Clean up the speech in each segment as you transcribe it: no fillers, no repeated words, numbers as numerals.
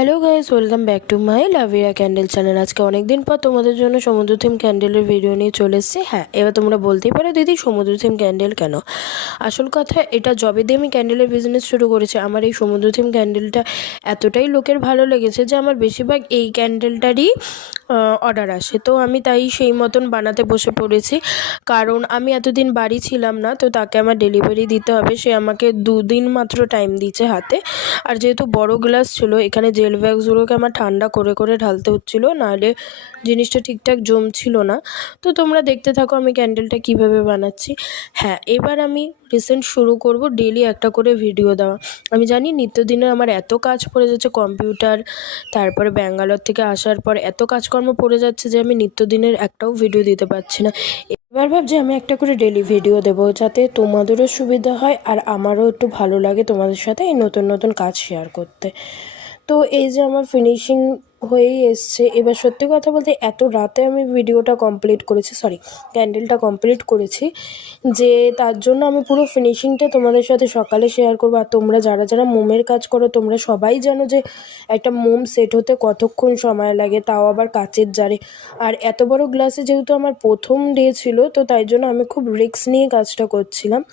Hello guys, welcome back to my লাভিয়া candle channel. আজকে অনেক দিন পর তোমাদের জন্য সমুদ্র থিম ক্যান্ডেলের ভিডিও নিয়ে চলে এসেছি। হ্যাঁ, এবার তোমরা বলতেই পারো দিদি সমুদ্র থিম ক্যান্ডেল কেন। আসল কথা, এটা যবে দিয়ে আমি ক্যান্ডেলের বিজনেস শুরু করেছি, আমার এই সমুদ্র থিম ক্যান্ডেলটা এতটাই লোকের ভালো লেগেছে যে আমার বেশিরভাগ এই ক্যান্ডেলটারই অর্ডার আসে। তো আমি তাই সেই মতন বানাতে বসে পড়েছি, কারণ আমি এতদিন বাড়ি ছিলাম না, তো তাকে আমার ডেলিভারি দিতে হবে। সে আমাকে 2 দিন মাত্র টাইম দিয়েছে হাতে। আর যেহেতু বড় গ্লাস ছিল, এখানে জেল ব্যাগসগুলোকে আমার ঠান্ডা করে করে ঢালতে হচ্ছিলো, নাহলে জিনিসটা ঠিকঠাক জমছিল না। তো তোমরা দেখতে থাকো আমি ক্যান্ডেলটা কিভাবে বানাচ্ছি। হ্যাঁ, এবার আমি রিসেন্ট শুরু করব ডেলি একটা করে ভিডিও দেওয়া। আমি জানি নিত্যদিনের আমার এত কাজ পড়ে যাচ্ছে, কম্পিউটার, তারপরে ব্যাঙ্গালোর থেকে আসার পর এত কাজকর্ম পড়ে যাচ্ছে যে আমি নিত্যদিনের একটাও ভিডিও দিতে পারছি না। এবার ভাবছি আমি একটা করে ডেলি ভিডিও দেবো, যাতে তোমাদেরও সুবিধা হয় আর আমারও একটু ভালো লাগে তোমাদের সাথে এই নতুন নতুন কাজ শেয়ার করতে। তো এই যে আমার ফিনিশিং হয়েই এসছে। এবার সত্যি কথা বলতে এত রাতে আমি ভিডিওটা কমপ্লিট করেছি, সরি ক্যান্ডেলটা কমপ্লিট করেছি, যে তার জন্য আমি পুরো ফিনিশিংটা তোমাদের সাথে সকালে শেয়ার করবো। আর তোমরা যারা যারা মোমের কাজ করো তোমরা সবাই জানো যে একটা মোম সেট হতে কতক্ষণ সময় লাগে, তাও আবার কাচের জারে। আর এত বড় গ্লাসে যেহেতু আমার প্রথম ডে ছিল, তো তাই জন্য আমি খুব রিস্ক নিয়ে কাজটা করছিলাম।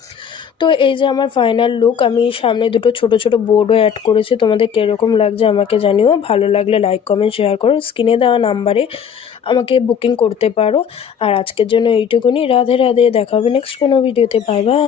তো এই যে আমার ফাইনাল লুক, আমি সামনে দুটো ছোট ছোট বোর্ডও অ্যাড করেছি। তোমাদের কীরকম লাগছে আমাকে জানিও, ভালো লাগলে লাইক কমেন্ট শেয়ার করো। স্ক্রিনে দেওয়া নাম্বারে আমাকে বুকিং করতে পারো। আর আজকের জন্য এইটুকুনি। রাধে রাধে, দেখা হবে নেক্সট কোনো ভিডিওতে। Bye bye.